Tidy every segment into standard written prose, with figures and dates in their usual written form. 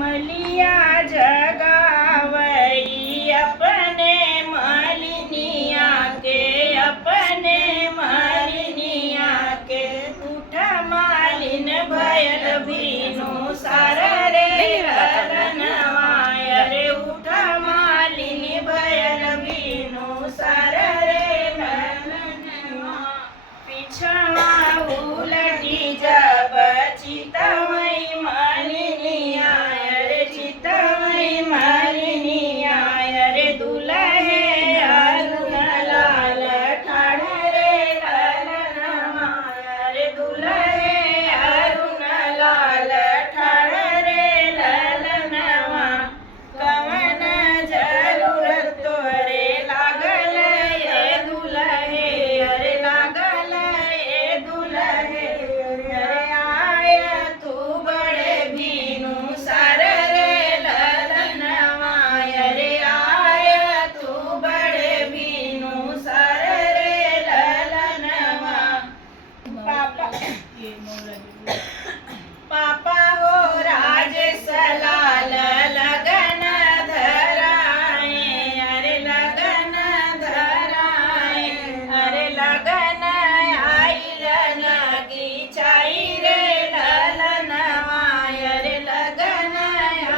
मलिया जगावई अपने मालिनिया के, अपने मालिनिया के, उठा मालिन भयल भीनु सारा रे रनवाय रे, उठा मालिन भयल भीनु सारा रे रनवा, पिछवा उलटी जब चितमई मालिनिया रे, चितमई मालिनिया रे, दुल्हे अरुण लाल ठाड़ रे रनवा रे, दुल्हे अरुण लाल ठाड़ रे रनवा, कवन जरूरत तोरे लागल ये दुल्हे अरे, लागल ये दुल्हे अरे, आय तू बड़े भीनु सार रे ललनवा अरे, आय तू बड़े भीनु सार रे ललनवा, पापा हो राज सलाल लगन धराए अरे, लगन धराए अरे, लगन आइल लगी चाई रे ललनवा अरे, लगन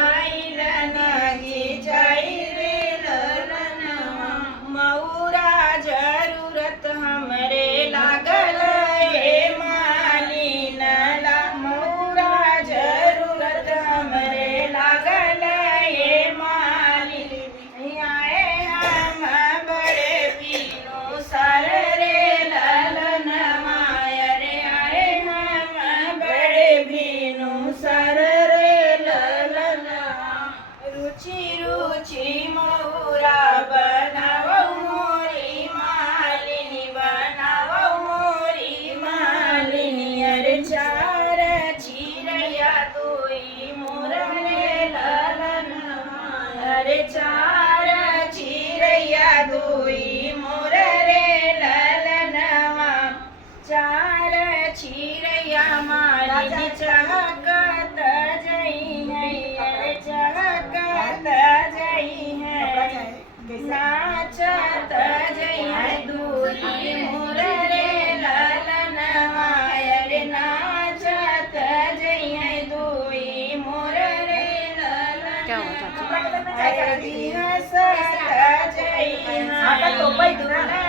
आइल लगी चाई रे ललनवा, मऊरा जरूरत हमरे लागल ए मालिन ला, मऊरा जरूरत हमरे लागल ए मालिन, आए हम बड़े पीनो सर रे ललनवा अरे, आए हम बड़े भीनु सर रे ललनवा, रुचि रुचि मऊरा बनावो मोरी मालिनी, बनावो मोरी मालिनी अरे, चार चिरैया दुई मोर रे ललनवा अरे, चार चिरैया दुई मोर रे ललनवा, चार चिरैया मालिनी चहकत जई है अरे, चहकत जई है, नाचत जई है दुई मोर रे ललनवा अरे, नाचत जई है दुई मोर रे ललनवा, अरे हंसत जई है दुल्हे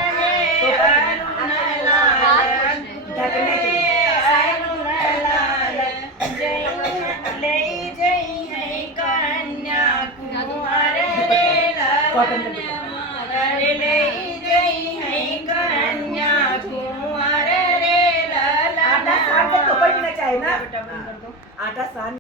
अरुण लाल, दुल्हे अरुण लाल, ले जई है कन्या कुंवर रे ललनवा अरे, ले जई है कन्या कुंवर रे ललनवा, आटा सान